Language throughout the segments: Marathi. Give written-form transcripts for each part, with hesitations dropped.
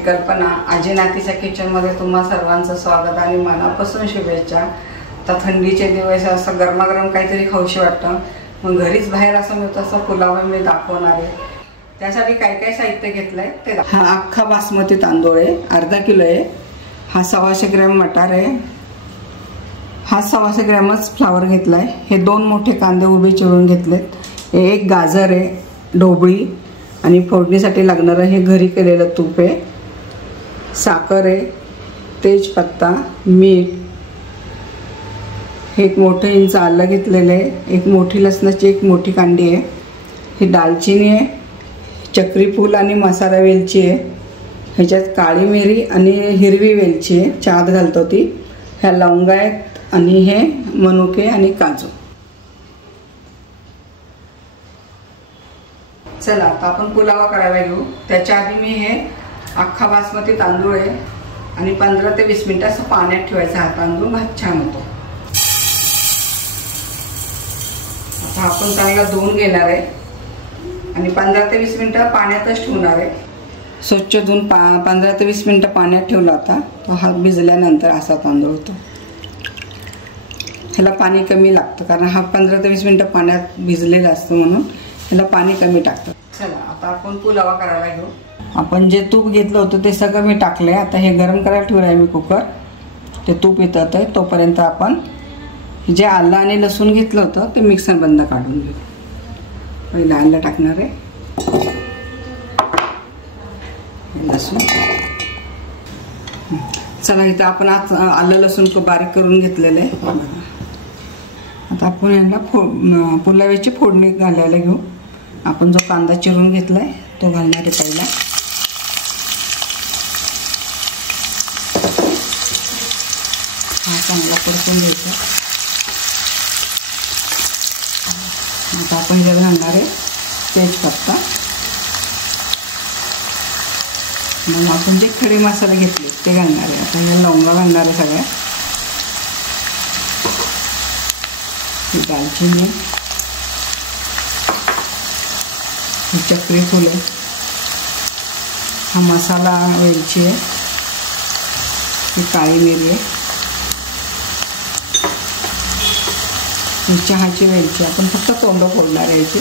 कल्पना. आजी नातीच्या किचनमध्ये तुम्हा सर्वांचं स्वागत आणि मनापासून शुभेच्छा. तर थंडीचे दिवस असं गरमागरम काहीतरी खाऊशी वाटतं, मग घरीच बाहेर असं मिळतं असं पुलाव मी दाखवणार आहे. त्यासाठी काय काय साहित्य घेतलंय ते. हा अख्खा बासमती तांदूळ आहे, अर्धा किलो आहे. हा 125 ग्रॅम मटार आहे. हा 125 ग्रॅमच फ्लावर घेतलाय. हे 2 मोठे कांदे उभे चिरून घेतलेत. हे 1 गाजर आहे, ढोबळी आणि फोडणीसाठी लागणारं हे घरी केलेलं तूप आहे. साखर आहे, तेजपत्ता, मीठ. हे 1 मोठं इंच आलं घेतलेलं आहे. 1 मोठी लसणाची 1 मोठी कांडी आहे. ही दालचिनी आहे, चक्री फूल आणि मसाला वेलची आहे. ह्याच्यात काळी मिरी आणि हिरवी वेलची आहे, चहात घालतो ती. ह्या लवंगा आहेत आणि हे मनुके आणि काजू. चला आता आपण पुलावा करायला घेऊ. त्याच्या आधी मी हे अख्खा बासमती तांदूळ आहे आणि 15 ते 20 मिनिटं असं पाण्यात ठेवायचा. हा तांदूळ भात छान होतो. आता आपण चांगला धुवून घेणार आहे आणि 15 ते 20 मिनिटं पाण्यातच ठेवणार आहे. स्वच्छ धुवून 15 ते 20 मिनिटं पाण्यात ठेवला होता. तो हा भिजल्यानंतर असा तांदूळ होतो. ह्याला पाणी कमी लागतं कारण हा 15 ते 20 मिनिटं पाण्यात भिजलेला असतो, म्हणून ह्याला पाणी कमी टाकतं. चला आता आपण पुलावा करायला घेऊ. आपण जे तूप घेतलं होतं ते सगळं मी टाकलंय. आता हे गरम करायला ठेवलं आहे मी कुकर. ते तूप येतं आहे तोपर्यंत आपण जे आलं आणि लसूण घेतलं होतं ते मिक्सर बंद काढून घेऊ. पहिलं आलं टाकणार आहे, लसूण. चला इथं आपण आलं लसूण बारीक करून घेतलेलं आहे. आता आपण यांना पुलाव्याची फोडणी घालायला घेऊ. आपण जो कांदा चिरून घेतलाय तो घालणार आहे पहिला. हा चांगला परतून घ्यायचा. आता आपण ह्याच्यात घालणार आहे तेजपत्ता. मग आपण जे खडे मसाले घेतले ते घालणार आहे. आता ह्या लवंगा घालणार आहे सगळ्या. दालचिनी, चक्री फूल आहे, हा मसाला वेलची आहे, ही काळी मिरी आहे, ही चहाची वेलची. आपण फक्त तोंड फोडणार आहे याची.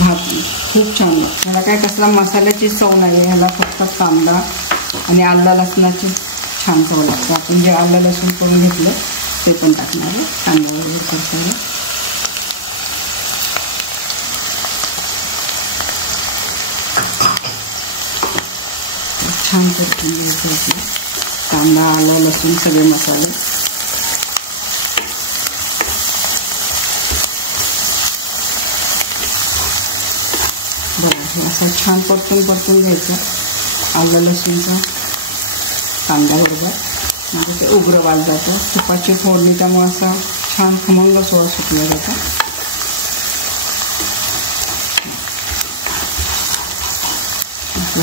भात खूप छान लागतो. ह्याला काय कसला मसाल्याची चव नाही, ह्याला फक्त कांदा आणि आलं लसणाची छान चव लागते. आपण जे आलं लसूण करून घेतलं ते पण टाकणार आहे कांदा वगैरे करताना. छान परतून घ्यायचं आपलं कांदा आलं लसूण सगळे मसाले. बघा हे असं छान परतून घ्यायचं आलं लसूणचं कांद्याबरोबर. म्हणजे ते उग्र वास जातो. तुपाची फोडणी त्यामुळे असं छान खमंग सुवास सुटला जातो.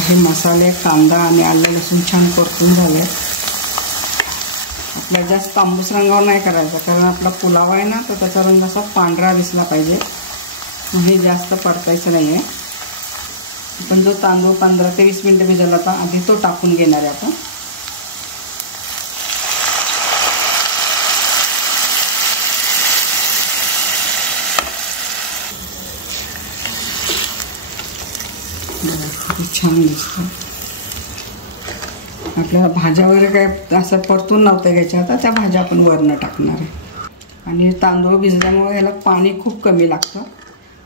हे मसाले कांदा आणि आलं लसूण छान परतून झाले. आपल्याला जास्त तांबूस रंगावर नाही करायचा कारण आपला पुलाव आहे ना, तर त्याचा रंग असा पांढरा दिसला पाहिजे. हे जास्त परतायचं नाही आहे. आपण जो तांदूळ 15 ते 20 मिनिटं भिजवला होता आधी तो टाकून घेणार आहे आपण. छान दिसतं. आपल्याला भाज्या वगैरे काय असं परतून नव्हतं घ्यायच्या, आता त्या भाज्या आपण वरनं टाकणार आहे. आणि तांदूळ भिजल्यामुळे याला पाणी खूप कमी लागतं.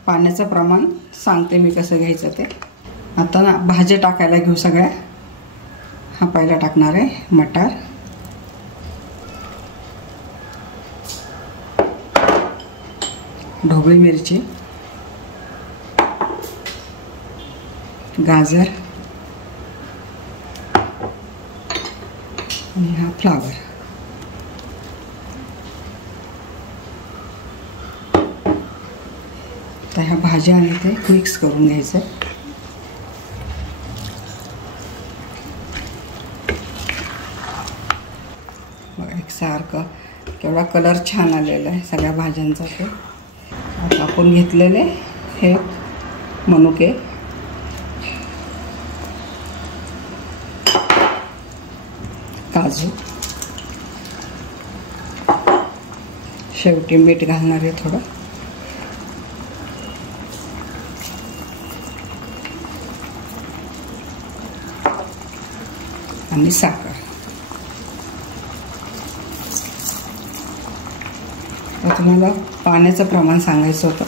पाण्याचं प्रमाण सांगते मी कसं घ्यायचं ते. आता ना भाज्या टाकायला घेऊ सगळ्या. हा पहिला टाकणार आहे मटार, ढोबळी मिरची, गाजर आणि हा फ्लावर. तर ह्या भाज्या आणि ते मिक्स करून घ्यायचं. बघा एकसारखं केवढा कलर छान आलेला आहे सगळ्या भाज्यांचा. ते आता आपण घेतलेले हे मनुके काजू, शेवटी मीठ घालणार आहे थोडं, आणि साखर. तर तुम्हाला पाण्याचं प्रमाण सांगायचं होतं.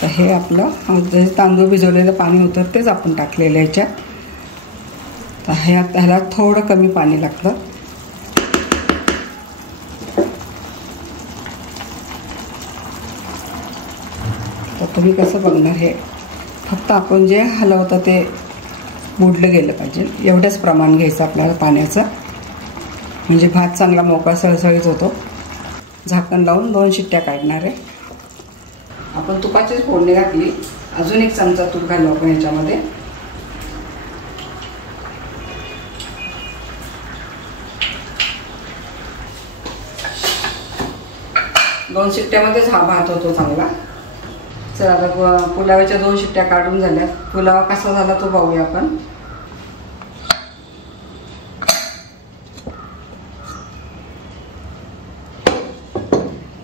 तर हे आपलं जे तांदूळ भिजवलेलं पाणी होतं तेच आपण टाकलेलं याच्यात. तर ह्याला थोडं कमी पाणी लागतं. तर तुम्ही कसं बघणार, हे फक्त आपण जे हलवतं ते बुडलं गेलं पाहिजे, एवढंच प्रमाण घ्यायचं आपल्याला पाण्याचं, म्हणजे भात चांगला मोकळा सळसळीत होतो. झाकण लावून 2 शिट्ट्या काढणार आहे. आपण तुपाचीच फोडणी घातली. अजून 1 चमचा तूप घालू आपण ह्याच्यामध्ये. दोन शिट्ट्यामध्येच हा भात होतो चांगला. चला आता पुलावाच्या 2 शिट्ट्या काढून झाल्या. पुलावा कसा झाला तो पाहूया आपण.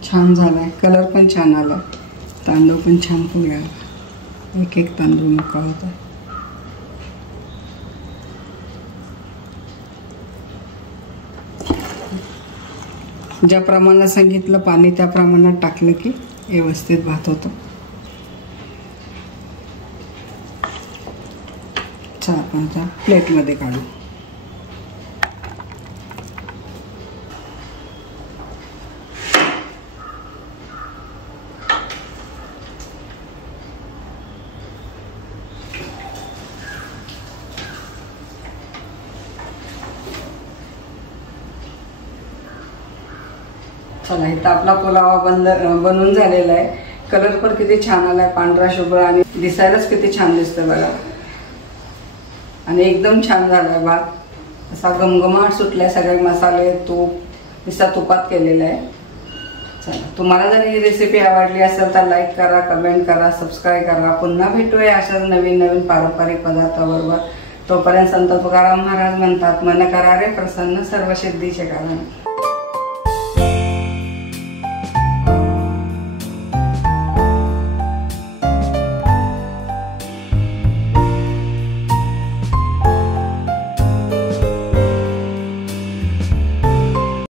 छान झालाय, कलर पण छान आला, तांदूळ पण छान फुगला, एक एक तांदूळ मोकळा होता. ज्या प्रमाणात सांगितलं पाणी त्या प्रमाणात टाकलं की व्यवस्थित भात होतो. चला आपण आता प्लेटमध्ये काढू. चला इथं आपला पुलावा बनवून झालेला आहे. कलर पण किती छान आलाय, पांढरा शुभ्र, आणि दिसायलाच किती छान दिसतं बघा. आणि एकदम छान झालाय भात, असा घमघमाट सुटलाय. सगळे मसाले तूप नुसता तुपात केलेला आहे. चला, तुम्हाला जर ही रेसिपी आवडली असेल तर लाईक करा, कमेंट करा, सबस्क्राईब करा. पुन्हा भेटूया अशाच नवीन नवीन पारंपरिक पदार्थाबरोबर. तोपर्यंत संत तुकाराम महाराज म्हणतात, मन करा रे प्रसन्न सर्व सिद्धीचे कारण.